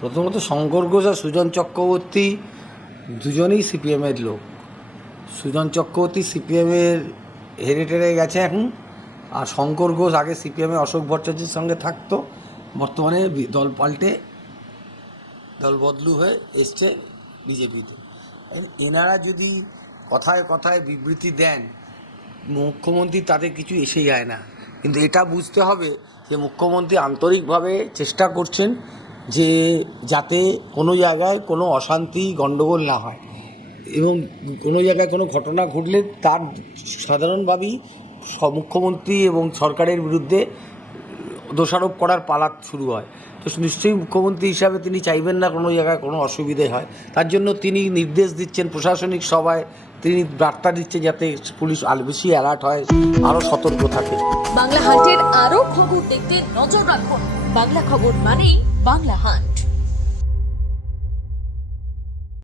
প্রথমত শঙ্কর ঘোষ আর সুজন চক্রবর্তী দুজনেই সিপিএমের লোক। সুজন চক্রবর্তী সিপিএমের হেরিটেজে গেছে এখন, আর শঙ্কর ঘোষ আগে সিপিএমে অশোক ভট্টাচার্যের সঙ্গে থাকতো, বর্তমানে দল পাল্টে দল বদলু হয়ে এসছে বিজেপিতে। এনারা যদি কথায় কথায় বিবৃতি দেন, মুখ্যমন্ত্রী তাদের কিছু এসে যায় না, কিন্তু এটা বুঝতে হবে যে মুখ্যমন্ত্রী আন্তরিকভাবে চেষ্টা করছেন যে যাতে কোনো জায়গায় কোনো অশান্তি গণ্ডগোল না হয়, এবং কোনো জায়গায় কোনো ঘটনা ঘটলে তার সাধারণভাবেই মুখ্যমন্ত্রী এবং সরকারের বিরুদ্ধে দোষারোপ করার পালা শুরু হয়। তো নিশ্চয়ই মুখ্যমন্ত্রী হিসাবে তিনি চাইবেন না কোনো জায়গায় কোনো অসুবিধে হয়, তার জন্য তিনি নির্দেশ দিচ্ছেন প্রশাসনিক সভায়, তিনি বার্তা দিচ্ছেন যাতে পুলিশ আরও বেশি অ্যালার্ট হয়, আরও সতর্ক থাকে। বাংলা হান্টের আরও খবর দেখতে নজর রাখুন। বাংলা খবর মানেই বাংলা হান্ট।